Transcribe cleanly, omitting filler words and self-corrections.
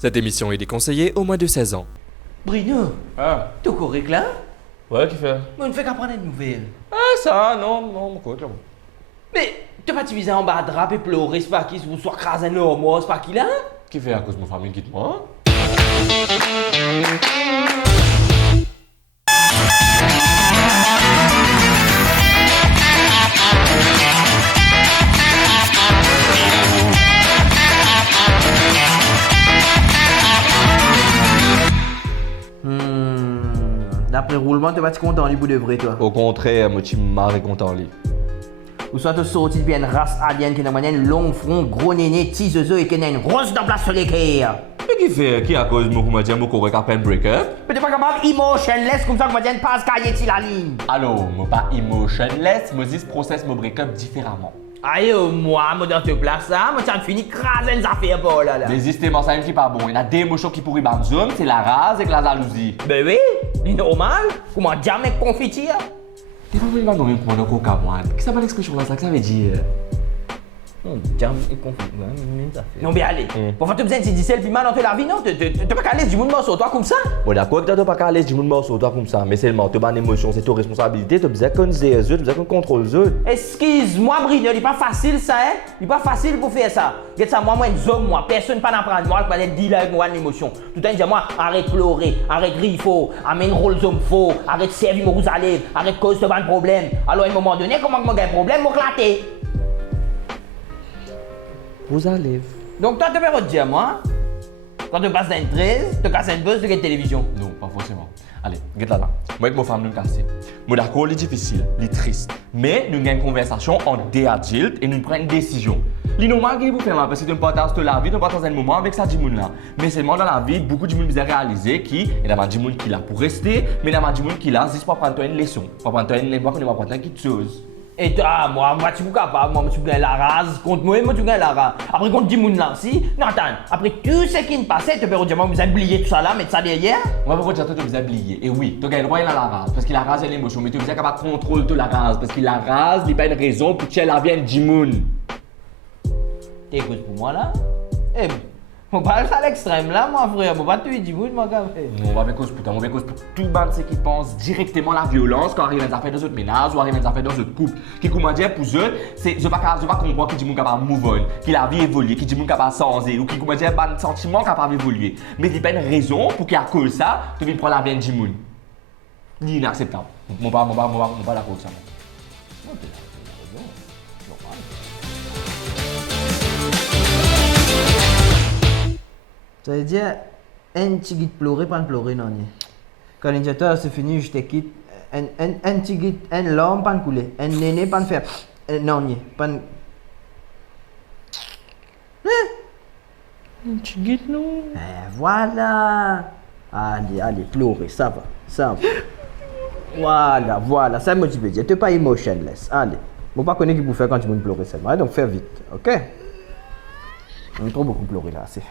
Cette émission est déconseillée aux moins de 16 ans. Bruno, Ah, t'es correct là? ouais, qui fait? Moi, on ne fait qu'apprendre une nouvelle. Ah, ça, non, mon coach, là. Mais, t'es pas divisé en bas de drap et pleurer, c'est pas qui, ou soit craser le moi, c'est pas qui là? Qui fait à cause de ma famille quitte moi? D'après roulement, t'es pas content en bout de vrai, toi? Au contraire, moi, tu m'as content lui. Ou soit t'es sorti de une race alien qui n'a pas un long front, gros néné, tiseuse et qui a une rose dans place sur l'équerre. Mais qui fait? Qui à cause de moi, dire mon correct après un break-up? Mais t'es pas capable emotionless comme ça que moi dire une passe cahier la ligne. Allô, moi pas emotionless, moi dis process mon break-up différemment. Aïe, moi dans te place là, moi ça me finit craser une affaire pas là. Les systèmes ça qui pas bon, il y a des émotions qui pourrissent dans zoom, c'est la rase et la jalousie. Ben oui, c'est normal. Comment jamais confiture? T'es pas venu dans une coin de coca, moi. Qu'est-ce que ça veut l'expression là, ça que ça veut dire? Jamais confiture. Non, mais allez, pourquoi tu besoin de dire celle puis mal dans la vie, non? T'es pas qu'à l'aise du monde mort sur toi comme ça? Bon, d'accord que t'es pas qu'à l'aise du monde mort sur toi comme ça, mais seulement, t'as pas d'émotion, c'est ta responsabilité, t'as besoin qu'on dise les autres, t'as besoin qu'on contrôle les autres. Excuse-moi, Bruno, il est pas facile ça, hein? Il est pas facile pour faire ça. Regarde ça, moi, un homme, moi, personne pas n'apprend. Moi, je vais dire avec moi une émotion. Tout le temps, je dis moi, arrête de pleurer, arrête de rire faux, amène rôle homme faux, arrête de servir mon rouge à lèvres, arrête de causer un problème. Alors, à un moment donné, comment je gagne un problème, je clater. Vous allez. Donc, toi, tu peux dire, moi, quand tu passes dans une 13, tu casses une buzz de la télévision. Non, pas forcément. Allez, regarde là. Moi et ma femme nous casser. Moi d'accord, c'est difficile, c'est triste. Mais nous avons une conversation en deux adultes et nous prenons une décision. C'est normal que vous faites parce que tu partages toute la vie, tu partages un moment avec ça, du monde là. Mais seulement dans la vie, beaucoup de monde ont réalisé qu'il y a des gens qui là pour rester, mais il y a des gens qui là juste pour prendre une leçon, pour prendre une leçon, pour prendre quelque chose. Et toi, moi, tu es capable, moi, tu gagnes la rase, contre moi, tu gagnes la rase. Après, contre 10 moun là aussi, non, attends, après tout ce qui est passé, tu peux dire, moi, vous avez oublié tout ça là, mettre ça derrière. Moi, pour dire, tu as oublié. Et oui, tu as le droit à la rase, parce que la rase est l'émotion, mais tu es capable de contrôler toute la rase, parce que la rase n'est pas une raison pour que la vienne du monde. T'écoutes pour moi là? Eh, on parle ça à l'extrême là, mon frère, on va tuer du monde, mon gars. On va avec cause pour on va cause pour tout le monde qui pense directement à la violence quand arrive à affaires dans notre ménage ou arrive à affaires dans notre couple. Qui comment dire pour eux, c'est je pas comprendre que du monde capable move on, que la vie évolue, que du monde capable changer ou qui comment dire pas de sentiment capable évoluer. Mais il n'y a pas une raison pour qu'à cause ça, tu viennes prendre la vie du monde. C'est inacceptable. Mon pas la cause ça. Ça veut dire, un petit guide pleurer, pas de pleurer, non. Quand l'indicateur c'est fini, je te quitte. Un petit guide, un larme, pas de couler. Un néné, pas de faire. Non, pas de. Un petit guide non. Voilà. Allez, pleurer, ça va. Voilà, ça me dit dire. Tu n'es pas emotionless. Allez. Je ne sais pas connaître qui peut faire quand tu veux pleurer seulement. Donc, fais vite, ok? On est trop beaucoup pleurer là, assez.